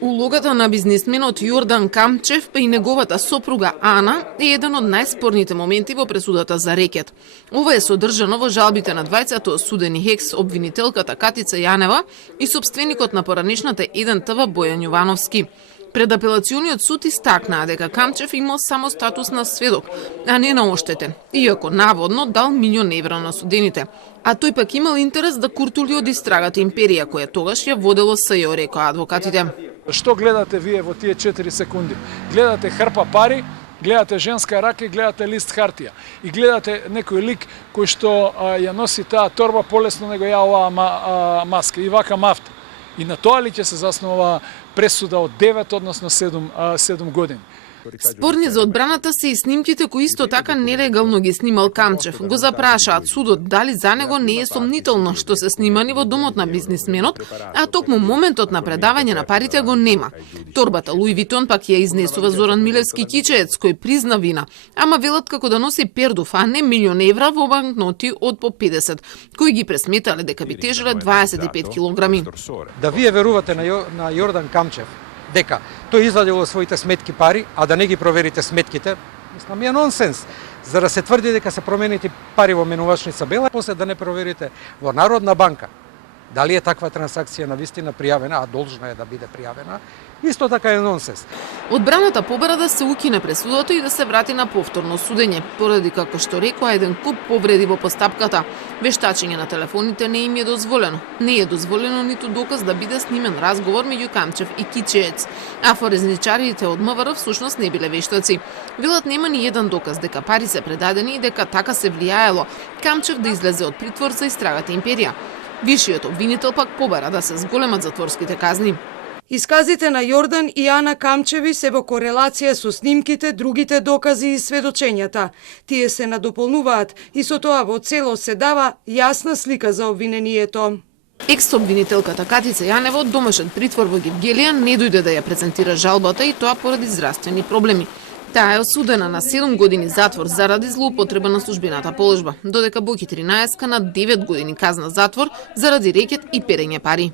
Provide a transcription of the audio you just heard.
Улогата на бизнисменот Јордан Камчев па и неговата сопруга Ана е еден од најспорните моменти во пресудата за рекет. Ова е содржано во жалбите на двајцата осудени екс обвинителката Катица Јанева и сопственикот на поранешната 1 ТВ Бојан Јовановски. Пред апелациониот суд истакнаа дека Камчев имал само статус на сведок, а не на оштетен, иако наводно дал €1.000.000 на судените. А тој пак имал интерес да куртули од истрагата империја, која тогаш ја водело СЈО, рекоа адвокатите. Што гледате вие во тие 4 секунди? Гледате хрпа пари, гледате женска рака, гледате лист хартија и гледате некој лик кој што ја носи таа торба полесно него ја оваа маска и вака мафта. И на тоа ли ќе се заснова пресуда од 9, односно 7 години. Спорни за одбраната се и снимките кои исто така нелегално ги снимал Камчев. Го запрашаат судот дали за него не е сомнително што се снимани во домот на бизнисменот, а токму моментот на предавање на парите го нема. Торбата Луи Витон пак ја изнесува Зоран Милевски кичеец, кој призна вина, ама велат како да носи пердуф, а не €1.000.000 во банкноти од по 50, кои ги пресметале дека би тежеле 25 килограми. Да вие верувате на Јордан Камчев дека тој извадил своите сметки пари, а да не ги проверите сметките, мислам е нонсенс. За да се тврди дека се променети пари во менувачница Бела, после да не проверите во Народна банка. Дали е таква трансакција навистина пријавена, а должна е да биде пријавена, исто така е нонсенс. Одбраната побара да се укине пресудото и да се врати на повторно судење, поради како што рекоа еден куп повреди во постапката. Вештачење на телефоните не им е дозволено. Не е дозволено ниту доказ да биде снимен разговор меѓу Камчев и кичеец. А форензичарите од МВР всушност не биле вештаци. Велат нема ни еден доказ дека пари се предадени и дека така се влијаело Камчев да излезе од притвор за истрагата империја. Вишиот обвинител пак побара да се зголемат затворските казни. Исказите на Јордан и Ана Камчеви се во корелација со снимките, другите докази и сведочењата. Тие се надополнуваат и со тоа во целост се дава јасна слика за обвинението. Екс-обвинителката Катица Јанева од домашен притвор во Гевгелија не дојде да ја презентира жалбата и тоа поради здравствени проблеми. Таа е осудена на 7 години затвор заради злоупотреба на службената положба, додека Боки 13 на 9 години казна затвор заради рекет и перење пари.